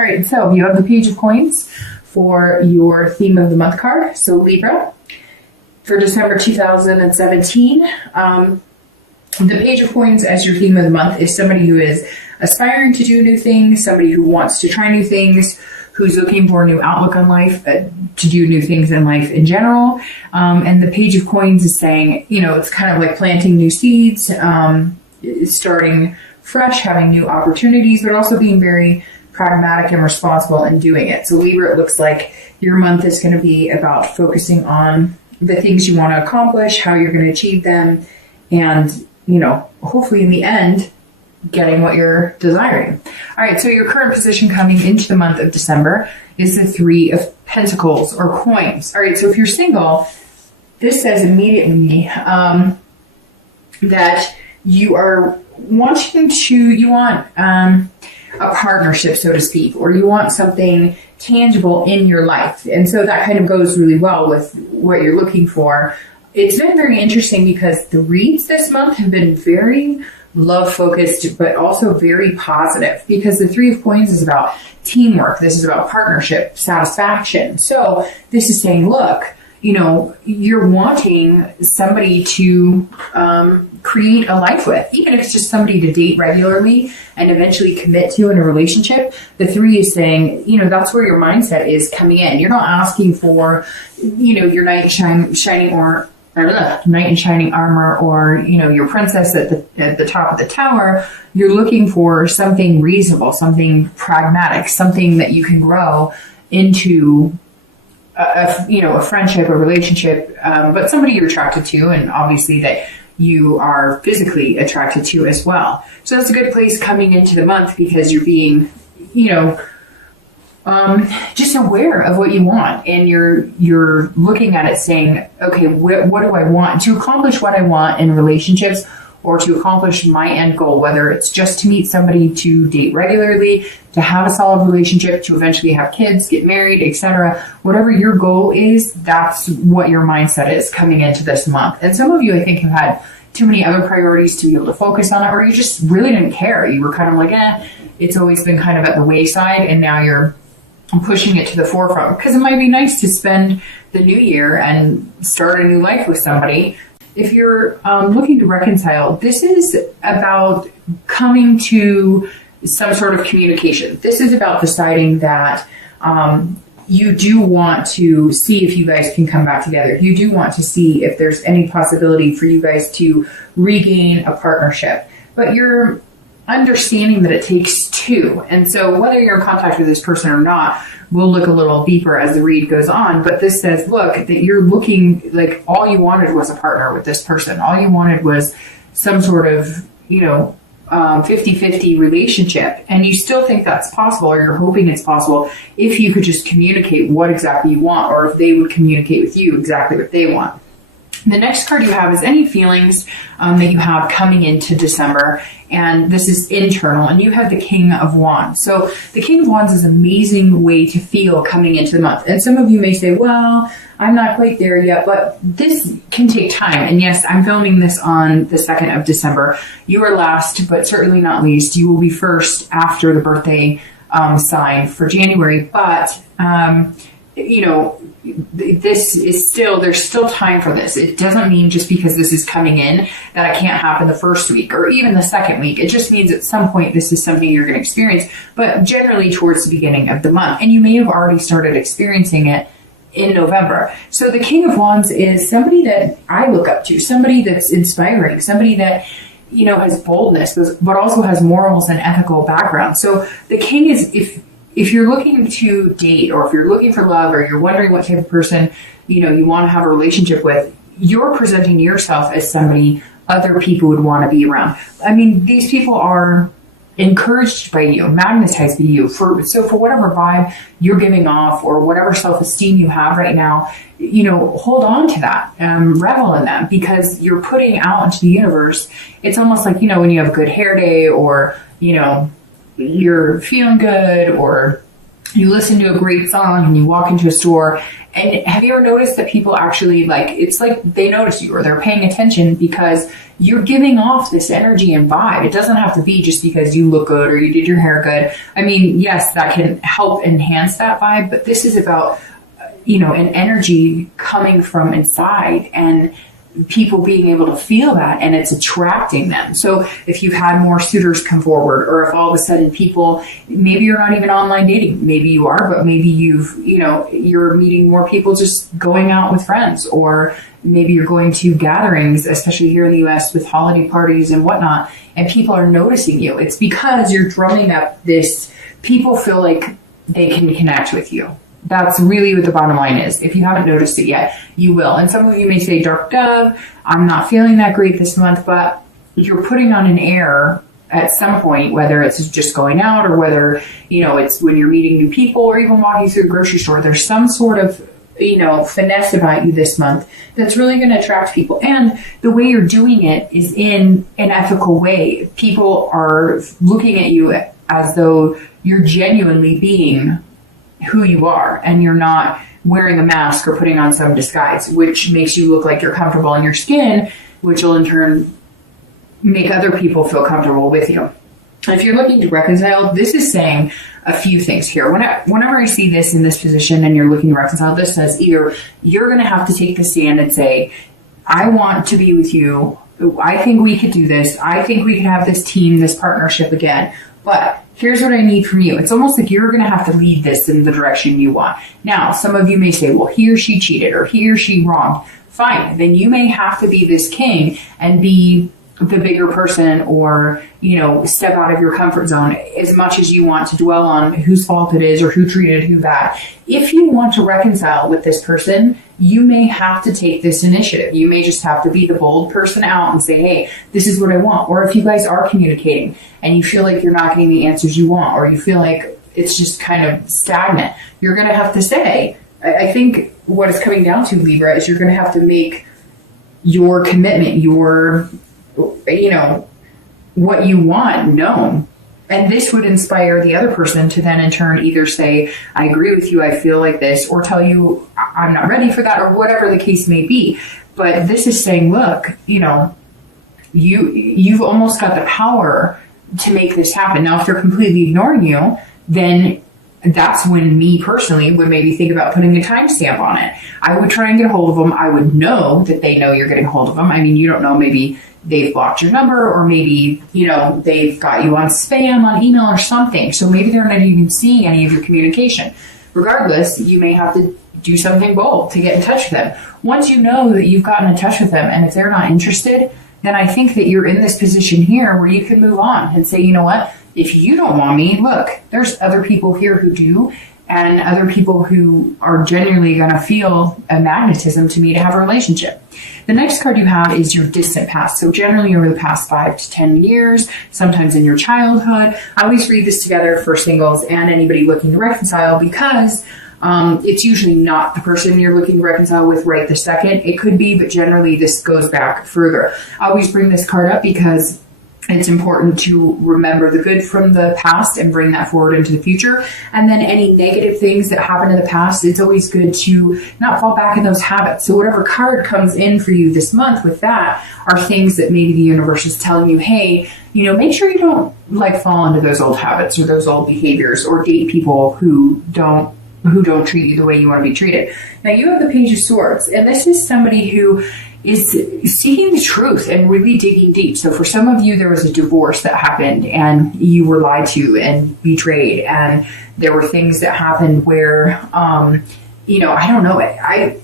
All right, so you have the Page of Coins for your theme of the month card. So Libra, for December 2017, the Page of Coins as your theme of the month is somebody who is aspiring to do new things, somebody who wants to try new things, who's looking for a new outlook on life, to do new things in life in general. And the Page of Coins is saying, it's kind of like planting new seeds, starting fresh, having new opportunities, but also being very pragmatic and responsible in doing it. So Libra, it looks like your month is going to be about focusing on the things you want to accomplish, how you're going to achieve them, and, hopefully in the end, getting what you're desiring. All right, so your current position coming into the month of December is the Three of Pentacles or coins. All right, so if you're single, this says immediately that you are you want a partnership, so to speak, or you want something tangible in your life. And so that kind of goes really well with what you're looking for. It's been very interesting because the reads this month have been very love-focused, but also very positive, because the Three of Coins is about teamwork. This is about partnership, satisfaction. So this is saying, look, you're wanting somebody to create a life with, even if it's just somebody to date regularly and eventually commit to in a relationship. The Three is saying, that's where your mindset is coming in. You're not asking for, your knight in shining armor, or your princess at the top of the tower. You're looking for something reasonable, something pragmatic, something that you can grow into a friendship, a relationship, but somebody you're attracted to, and obviously that you are physically attracted to as well. So that's a good place coming into the month, because you're being, just aware of what you want, and you're looking at it saying, okay, what do I want to accomplish? What I want in relationships, or to accomplish my end goal, whether it's just to meet somebody, to date regularly, to have a solid relationship, to eventually have kids, get married, etc. Whatever your goal is, that's what your mindset is coming into this month. And some of you, I think, have had too many other priorities to be able to focus on it, or you just really didn't care. You were kind of like, it's always been kind of at the wayside, and now you're pushing it to the forefront, because it might be nice to spend the new year and start a new life with somebody. If you're looking to reconcile, this is about coming to some sort of communication. This is about deciding that you do want to see if you guys can come back together. You do want to see if there's any possibility for you guys to regain a partnership. But you're understanding that it takes two. And so whether you're in contact with this person or not, we'll look a little deeper as the read goes on. But this says, look, that you're looking like all you wanted was a partner with this person. All you wanted was some sort of, 50-50 relationship. And you still think that's possible, or you're hoping it's possible, if you could just communicate what exactly you want, or if they would communicate with you exactly what they want. The next card you have is any feelings that you have coming into December, and this is internal, and you have the King of Wands. So the King of Wands is an amazing way to feel coming into the month. And some of you may say, well, I'm not quite there yet, but this can take time. And yes, I'm filming this on the 2nd of December. You are last, but certainly not least. You will be first after the birthday sign for January. But, this is there's still time for this. It doesn't mean just because this is coming in that it can't happen the first week or even the second week. It just means at some point this is something you're going to experience, but generally towards the beginning of the month. And you may have already started experiencing it in November. So the King of Wands is somebody that I look up to, somebody that's inspiring, somebody that has boldness, but also has morals and ethical background. So the King is, if you're looking to date, or if you're looking for love, or you're wondering what type of person, you want to have a relationship with, you're presenting yourself as somebody other people would want to be around. I mean, these people are encouraged by you, magnetized by you. For whatever vibe you're giving off, or whatever self-esteem you have right now, hold on to that, revel in that, because you're putting out into the universe. It's almost like, when you have a good hair day, or, you're feeling good, or you listen to a great song and you walk into a store. And have you ever noticed that people actually it's like they notice you, or they're paying attention because you're giving off this energy and vibe. It doesn't have to be just because you look good or you did your hair good. I mean, yes, that can help enhance that vibe, but this is about, an energy coming from inside and people being able to feel that, and it's attracting them. So if you've had more suitors come forward, or if all of a sudden people, maybe you're not even online dating, maybe you are, but maybe you're meeting more people just going out with friends, or maybe you're going to gatherings, especially here in the US with holiday parties and whatnot, and people are noticing you. It's because you're drumming up this, people feel like they can connect with you. That's really what the bottom line is. If you haven't noticed it yet, you will. And some of you may say, Dark Dove, I'm not feeling that great this month, but you're putting on an air at some point, whether it's just going out or whether, it's when you're meeting new people or even walking through a grocery store. There's some sort of, finesse about you this month that's really going to attract people. And the way you're doing it is in an ethical way. People are looking at you as though you're genuinely being who you are, and you're not wearing a mask or putting on some disguise, which makes you look like you're comfortable in your skin, which will in turn make other people feel comfortable with you. And if you're looking to reconcile, this is saying a few things here. Whenever I see this in this position and you're looking to reconcile, this says either you're going to have to take the stand and say, I want to be with you. I think we could do this. I think we could have this team, this partnership again. But here's what I need from you. It's almost like you're going to have to lead this in the direction you want. Now, some of you may say, well, he or she cheated or he or she wronged. Fine. Then you may have to be this king and be the bigger person, or, step out of your comfort zone as much as you want to dwell on whose fault it is or who treated who bad. If you want to reconcile with this person, you may have to take this initiative. You may just have to be the bold person out and say, hey, this is what I want. Or if you guys are communicating and you feel like you're not getting the answers you want, or you feel like it's just kind of stagnant, you're going to have to say, I think what it's coming down to, Libra, is you're going to have to make your commitment, what you want known. And this would inspire the other person to then in turn either say, I agree with you, I feel like this, or tell you, I'm not ready for that, or whatever the case may be. But this is saying, look, you've almost got the power to make this happen. Now, if they're completely ignoring you, then that's when me personally would maybe think about putting a timestamp on it. I would try and get a hold of them. I would know that they know you're getting a hold of them. I mean, you don't know, maybe they've blocked your number, or maybe, they've got you on spam on email or something. So maybe they're not even seeing any of your communication. Regardless, you may have to do something bold to get in touch with them. Once you know that you've gotten in touch with them, and if they're not interested, then I think that you're in this position here where you can move on and say, you know what? If you don't want me, look, there's other people here who do, and other people who are genuinely going to feel a magnetism to me to have a relationship. The next card you have is your distant past. So generally over the past 5 to 10 years, sometimes in your childhood. I always read this together for singles and anybody looking to reconcile, because it's usually not the person you're looking to reconcile with right this second. It could be, but generally this goes back further. I always bring this card up because it's important to remember the good from the past and bring that forward into the future. And then any negative things that happened in the past, it's always good to not fall back in those habits. So whatever card comes in for you this month with that are things that maybe the universe is telling you, hey, make sure you don't fall into those old habits or those old behaviors, or date people who don't treat you the way you want to be treated. Now you have the Page of Swords, and this is somebody who is seeking the truth and really digging deep. So for some of you, there was a divorce that happened and you were lied to and betrayed. And there were things that happened where, I don't know. I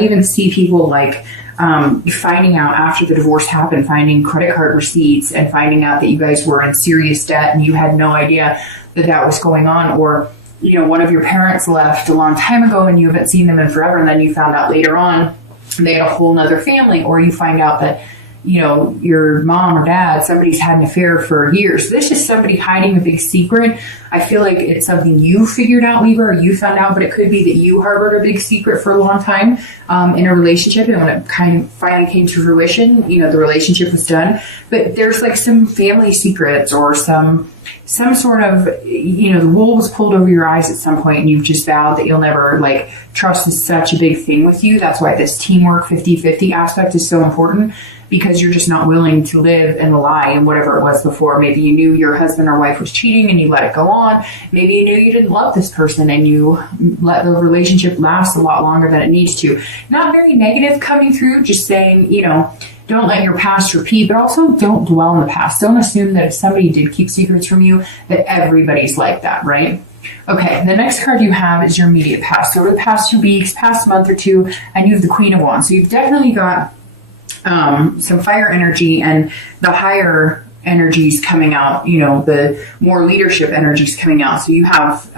even see people finding out after the divorce happened, finding credit card receipts and finding out that you guys were in serious debt and you had no idea that was going on. Or, one of your parents left a long time ago and you haven't seen them in forever. And then you found out later on they had a whole nother family, or you find out that, your mom or dad, somebody's had an affair for years. This is somebody hiding a big secret. I feel like it's something you figured out, Libra, or you found out, but it could be that you harbored a big secret for a long time in a relationship. And when it kind of finally came to fruition, the relationship was done. But there's some family secrets or some some sort of, the wool was pulled over your eyes at some point, and you've just vowed that you'll never, like, trust is such a big thing with you. That's why this teamwork 50-50 aspect is so important, because you're just not willing to live in the lie and whatever it was before. Maybe you knew your husband or wife was cheating and you let it go on. Maybe you knew you didn't love this person and you let the relationship last a lot longer than it needs to. Not very negative coming through, just saying, don't let your past repeat, but also don't dwell in the past. Don't assume that if somebody did keep secrets from you, that everybody's like that, right? Okay, the next card you have is your immediate past. So over the past 2 weeks, past month or two, and you have the Queen of Wands. So you've definitely got some fire energy, and the higher energies coming out, the more leadership energies coming out. So you have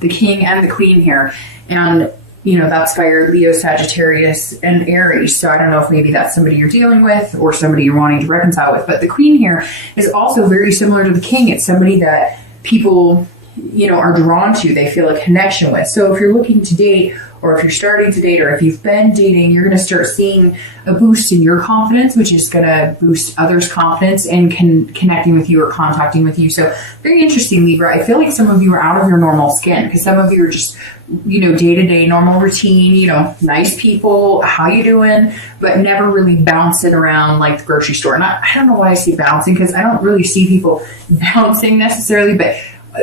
the King and the Queen here, and that's fire, Leo, Sagittarius, and Aries. So I don't know if maybe that's somebody you're dealing with or somebody you're wanting to reconcile with. But the Queen here is also very similar to the King. It's somebody that people, are drawn to. They feel a connection with. So if you're looking to date, or if you're starting to date, or if you've been dating, you're going to start seeing a boost in your confidence, which is going to boost others' confidence in connecting with you or contacting with you. So very interesting, Libra. I feel like some of you are out of your normal skin, because some of you are just, day-to-day normal routine, nice people, how you doing, but never really bouncing around like the grocery store. And I don't know why I say bouncing, because I don't really see people bouncing necessarily, but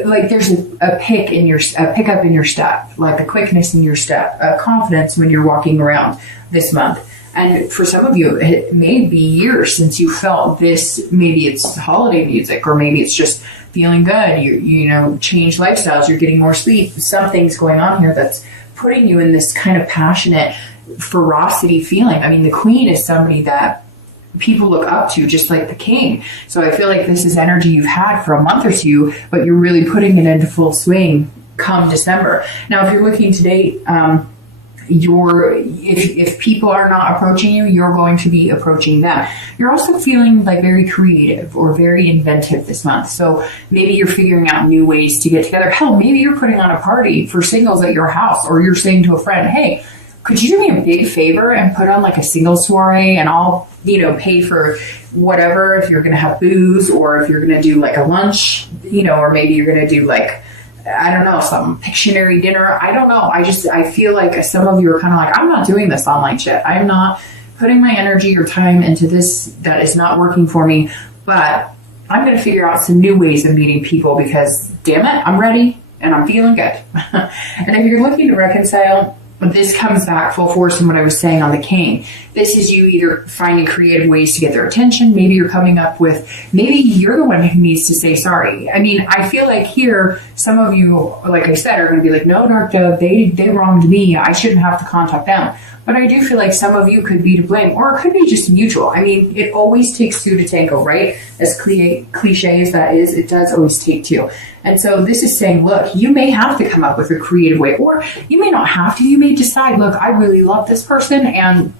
like there's a pickup in your step, like a quickness in your step, a confidence when you're walking around this month. And for some of you, it may be years since you felt this. Maybe it's holiday music, or maybe it's just feeling good. You change lifestyles, you're getting more sleep. Something's going on here that's putting you in this kind of passionate ferocity feeling. I mean, the Queen is somebody that people look up to, just like the King. So I feel like this is energy you've had for a month or two, but you're really putting it into full swing come December. Now, if you're looking to date, if people are not approaching you, you're going to be approaching them. You're also feeling like very creative or very inventive this month. So maybe you're figuring out new ways to get together. Hell, maybe you're putting on a party for singles at your house, or you're saying to a friend, hey, could you do me a big favor and put on like a singles soiree, and I'll, pay for whatever, if you're going to have booze, or if you're going to do like a lunch, or maybe you're going to do like, I don't know, some Pictionary dinner. I don't know. I feel like some of you are kind of like, I'm not doing this online shit. I'm not putting my energy or time into this. That is not working for me, but I'm going to figure out some new ways of meeting people, because damn it, I'm ready and I'm feeling good. And if you're looking to reconcile, this comes back full force in what I was saying on the King. This is you either finding creative ways to get their attention. Maybe you're coming up with, maybe you're the one who needs to say sorry. I mean, I feel like here, some of you, like I said, are going to be like, no, Dark Dove, they wronged me. I shouldn't have to contact them. But I do feel like some of you could be to blame, or it could be just mutual. I mean, it always takes two to tango, right? As cliche as that is, it does always take two. And so this is saying, look, you may have to come up with a creative way, or you may not have to. You may decide, look, I really love this person and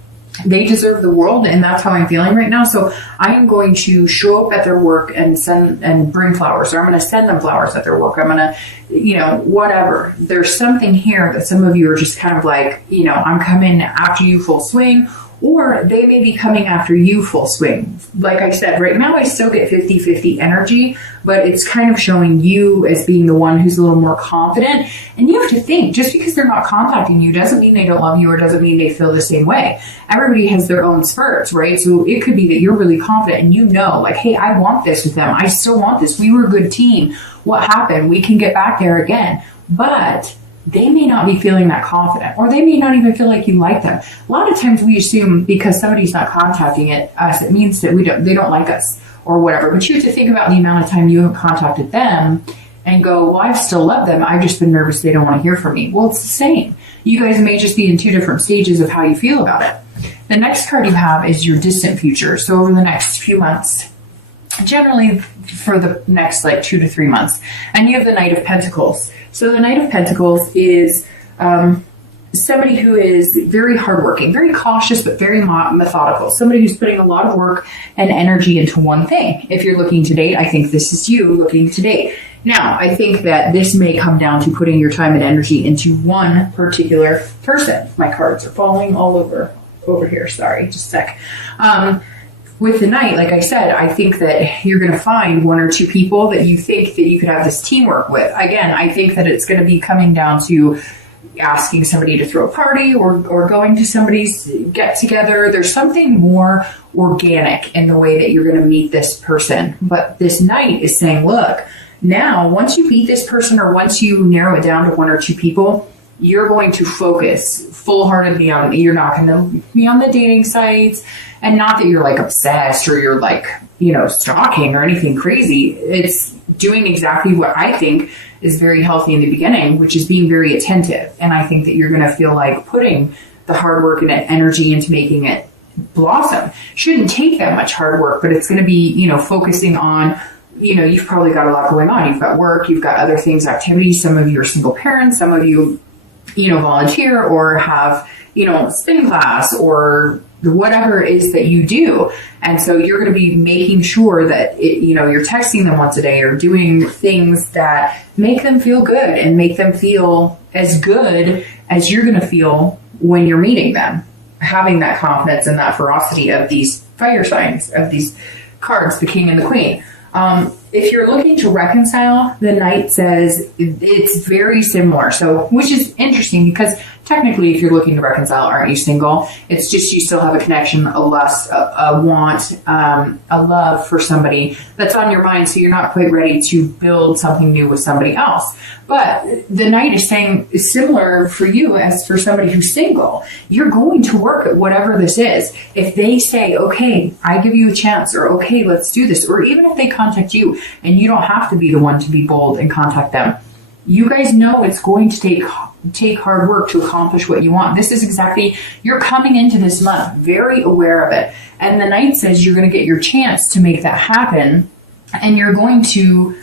they deserve the world, and that's how I'm feeling right now. So I am going to show up at their work and bring flowers, or I'm going to send them flowers at their work. I'm going to, whatever. There's something here that some of you are just kind of like, I'm coming after you full swing, or they may be coming after you full swing. Like I said, right now I still get 50-50 energy, but it's kind of showing you as being the one who's a little more confident. And you have to think, just because they're not contacting you doesn't mean they don't love you, or doesn't mean they feel the same way. Everybody has their own spurts, right? So it could be that you're really confident and like, hey, I want this with them. I still want this. We were a good team. What happened? We can get back there again. But they may not be feeling that confident, or they may not even feel like you like them. A lot of times we assume because somebody's not contacting us, it means that they don't like us or whatever. But you have to think about the amount of time you haven't contacted them and go, well, I still love them. I've just been nervous they don't want to hear from me. Well, it's the same. You guys may just be in two different stages of how you feel about it. The next card you have is your distant future. So over the next few months, generally for the next 2 to 3 months. And you have the Knight of Pentacles. So the Knight of Pentacles is somebody who is very hardworking, very cautious, but very methodical. Somebody who's putting a lot of work and energy into one thing. If you're looking to date, I think this is you looking to date. Now, I think that this may come down to putting your time and energy into one particular person. My cards are falling all over here. Sorry, just a sec. with the Knight, like I said, I think that you're going to find one or two people that you think that you could have this teamwork with. Again, I think that it's going to be coming down to asking somebody to throw a party or going to somebody's get together. There's something more organic in the way that you're going to meet this person. But this Knight is saying, look, now once you meet this person or once you narrow it down to one or two people, you're going to focus full-heartedly on it. You're not going to be on the dating sites, and not that you're like obsessed or you're like, stalking or anything crazy. It's doing exactly what I think is very healthy in the beginning, which is being very attentive. And I think that you're going to feel like putting the hard work and energy into making it blossom. Shouldn't take that much hard work, but it's going to be, focusing on, you've probably got a lot going on. You've got work, you've got other things, activities. Some of you are single parents, some of you, volunteer or have, spin class or whatever it is that you do. And so you're going to be making sure that, you're texting them once a day or doing things that make them feel good and make them feel as good as you're going to feel when you're meeting them. Having that confidence and that ferocity of these fire signs, of these cards, the King and the Queen. If you're looking to reconcile, the Knight says it's very similar. So, which is interesting because technically, if you're looking to reconcile, aren't you single? It's just you still have a connection, a lust, a want, a love for somebody that's on your mind. So you're not quite ready to build something new with somebody else. But the Knight is saying it's similar for you as for somebody who's single. You're going to work at whatever this is. If they say, okay, I give you a chance, or okay, let's do this, or even if they contact you and you don't have to be the one to be bold and contact them, you guys know it's going to take hard work to accomplish what you want. This is exactly, you're coming into this month very aware of it. And the Knight says you're going to get your chance to make that happen, and you're going to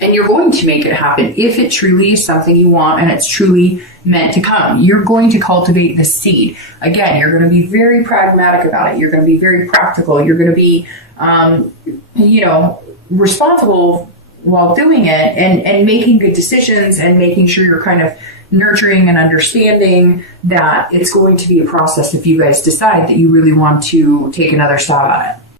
make it happen if it truly is something you want and it's truly meant to come. You're going to cultivate the seed. Again, you're going to be very pragmatic about it. You're going to be very practical. You're going to be, responsible while doing it and making good decisions and making sure you're kind of nurturing and understanding that it's going to be a process if you guys decide that you really want to take another stab at it.